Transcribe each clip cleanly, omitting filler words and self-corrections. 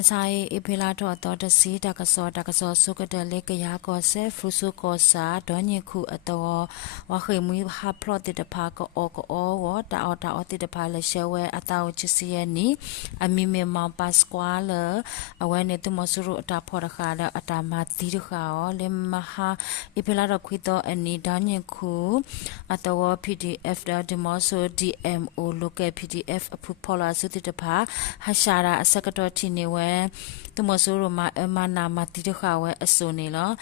Masai ipila to the sea dakaso suka the lake yakose frusu kosa donye ku ato wahimui ha plotted the park o da oti the pile showe atao chisieni amime ma pasquale awene to mosuru ta porahada atamati hao le maha ipila quito ani donye ku atawa PDF da demoso DMO look PDF pupola suti the pa hashara asakato newe to mosuru mana mati hawe asone lo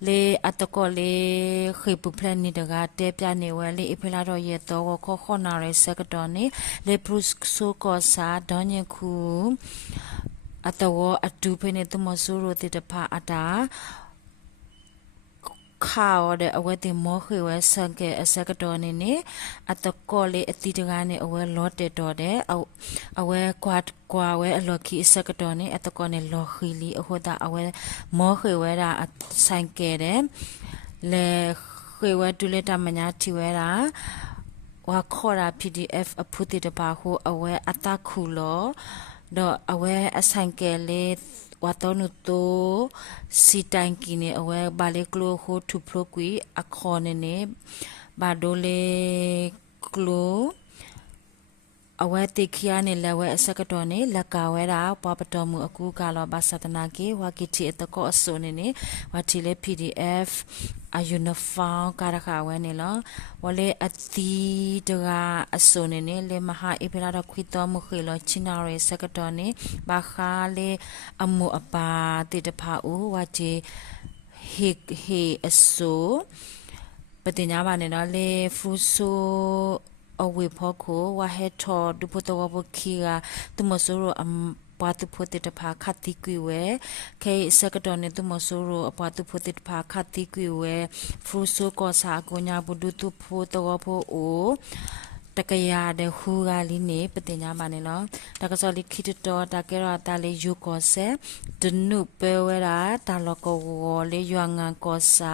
le atoko le khipu plan ni daga te pya newe le ipela ro ye to ko khona re sakatoni le prus so ko sa donye ku atawo atu pene to mosuru te pa ataข้าวเดเอาไว้ติมอคือไว้สังเกตสักตอนนี้อัตโกเลอติดงานเนี่ยเอาไว้ลดเดตัวเดเอาไว้กวาดไว้ลอคีสักตอนนี้อัตโกเนี่ยลอคีลีเอาหัวตาเอาไว้มอคือไว้ละสังเกตเดเลคือไว้ดูเลตามันยาที่ไว้ละว่าข้อละ PDF อพุติตปาหูเอาไว้อัตคูโลดอเอาไว้สังเกตเลwatonu to sitanki ne awe bale klo ho tu prokui akhone ne badole klo awe tekhia ne lawe asakato ne lakawe ra papatomu aku kalo basatana ke wakiti etako asone ne watile PDF ayunafang karakhawe ne lo wale ati daga asone ne le maha ipela khwito mu khilo chinare sakato ne ba kha le amu apa te tapha u waje he aso patinya ba ne no le fuso awe phoko wa he tho du photo wa bokhiga tumosoro patu phote tapha khati kwiwe ke sakato ne tumosoro apatu phote tapha khati kwiwe fuso ko sa konya budu tu photo wa pho o takaya de huga li ne patinya ba ne lo takaso li khito takera ta le yu ko se dnu pewera ta loko wo le yanga ko sa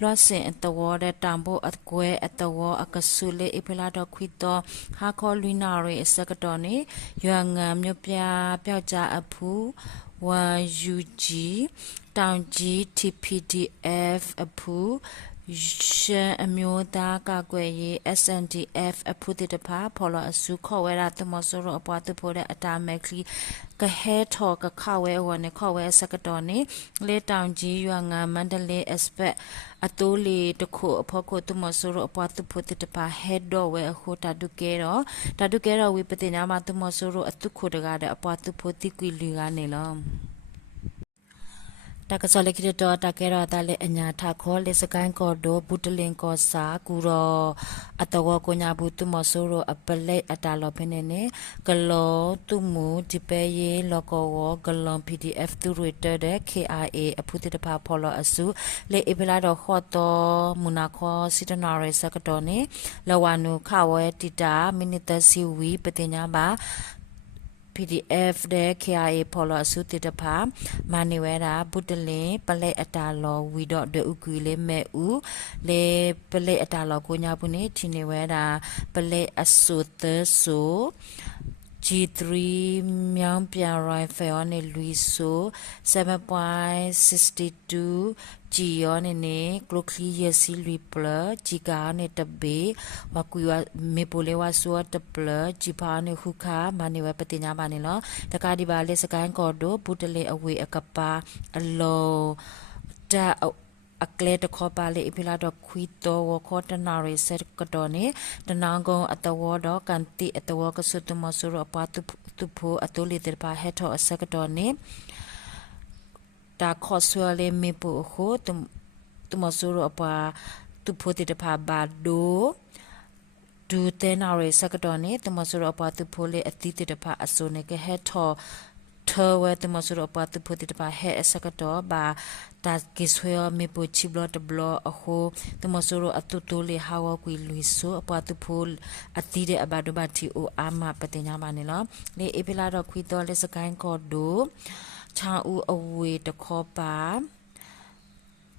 lo sin atawo de tambo akwe atawo akasule ipela do khito ha kho luina re sakato ne yanga myo pya pyaw ja aphu wa UG တောင်ကြီး TPDF အဖူရှမ်းအမျိုးသားကာကွယ်ရေး SNDF အဖူတတဖာဖော်လအစုခေါ်ဝဲတာတမဆိုရအပွားတဖို့တဲ့အတာမက်လီကဟဲထော်ကခဝဲဝနဲ့ခေါ်ဝဲစကတော်နေလေတောင်ကြီးရွာငါမန္တလေး aspect အတိုးလီတခုအဖို့ကိုတမဆိုရအပွားတဖို့တတဖာ head တော့ဝဲအခုတာဒုကဲတော့ဝိပတိနာမတမဆိုရအတုခုတကားတဲ့အပွားတဖို့တိကွီလီကနေလောတကစလကိတတကရတာလေအညာထခေါ်လေစကန်ကောဒိုဘူတလင်ကောစာကူရောအတဝကိုညာဘူးတမဆိုးရောအပလက်အတာလောဖနေနေကလောတုမူဒီပဲယေလောကောဝဂလွန် PDF သူရတတဲ့ KRA အဖုတိတဖာဖော်လောအစုလေအပလာတော့ခေါ်တော့မူနာခေါ်စစ်တနာရစကတော်နေလဝနုခဝဲတီတာမိနစ်တစီဝီပတင်ညာပါPDF တဲ့ KIA ဖော်လို့အစုတတဖာမနေဝဲတာဘုတလင်ပလက်အတာလောဝီတော့ဒဥကွေလေးမဲ့ဦးလေပလက်အတာလောကိုညာဘူးနေထင်းနေဝဲတာပလက်အစုသဆို G3 မြောင်းပြန် rifle နဲ့ Luiso 7.62 G ရောနေ Clockley ရစီ Ripple G ကနဲ့တဘေဝကူဝမေပိုလေဝဆိုတပလ G ပါနေခုခါမနေဝပတိညာပါနေလောတကာဒီပါလေစကန်ကောဒိုဘူတလေအဝေအကပါအလောတာအကလေတခေါ်ပါလေအပြလာတော့ခွီတော်ဝခေါ်တနာရီစက်ကတော့နေတနာကုံအတဝတော့ကန်တီအတဝကဆုတမဆူရပါတူဖို့အတူလီတပါဟက်ထောအစကတော့နေတာခေါ်ဆွဲလေမေပိုခိုတမဆူရပါတူဖို့တပါဘာဒိုဒူတဲနာရီစကတော့နေတမဆူရပါတူဖို့လေအတိတပါအစုံနေကဟက်ထောထောဝဲတမဆူရပါတူဖို့တပါဟဲအစကတော့ဘာတာကိဆွေမေပိုချီဘလတ်ဘလအခုတမဆိုရအတူတူလေဟာဝကွီလူဆိုအပတ်တူဖိုလအတီတဲ့အဘဒဘတီအိုအာမပတင်ညာပါနေလောလေအပလာတော့ခွီတော်လေစကိုင်းကောဒိုချာဦးအဝေတခေါ်ပါ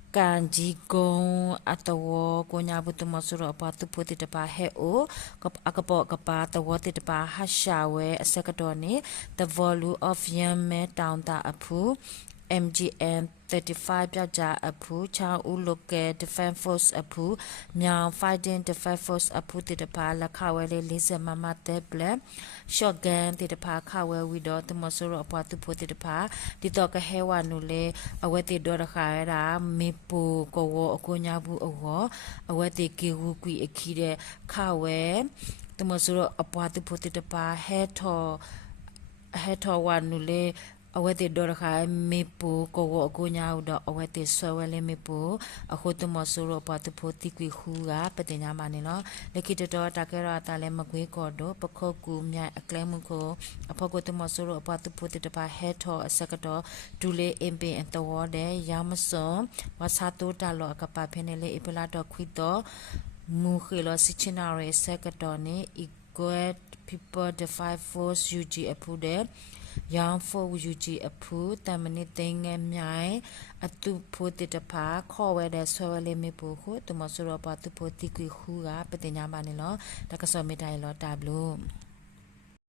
kan jigong atau ko nyabu tu masuro apa tu putih depa heo akapo kapa tawo ti depa hashawe sekadoni the volume of yame down ta apu MGM 35 ပြကြအဖူချောင်းဦး local defense force အဖူမြောင် fighting defense force အဖူတိတပါလက်ခဝဲလေး40မမတဲ့ပလက် shotgun တိတပါခဝဲဝီတော့တမဆိုရအပွားသူဖို့တိတပါဒီတော့ကဟဲဝနုလေအဝဲတိတော့ရခါရတာမေပူကိုဝအကိုညာဘူးအောအဝဲတိကေဝကွီအခီတဲ့ခဝဲတမဆိုရအပွားသူဖို့တိတပါဟဲထောဝနုလေအဝဲတေဒေါ်ရခိုင်မေပူကိုဝအကိုညာဦးတော့အဝဲတေဆွဲဝဲလေးမေပူအခုတမဆိုရပတ်တဖို့တိကွေခူကပတင်ညာမနေနော်လက်ခိတတော်တကဲရတာလဲမကွေးကော်တော့ပခုတ်ကူမြိုင်အကလဲမှုကိုအဖို့ကိုတမဆိုရပတ်တဖို့တိတပါဟဲထောအစကတော့ဒူလေးအင်ပင်အတော်တဲ့ရမစွန်ဝါစာတိုးတလောကပဖင်းနေလေအပလာတော့ခွီတော့မူခေလောစီချနာရဲစကတော့နေ equal people the five force UG အဖူတဲ့Young for UG အဖူတမနိသိငယ်မြိုင်အတုဖို့တတဖာခေါ်ဝဲတဲ့ဆွဲဝဲလေးမေဖို့ခုတမဆိုတော့ပါသူဖို့တိကွေခူကပတင်ညာမနေလောတကစောမေတိုင်လောတာဘလို့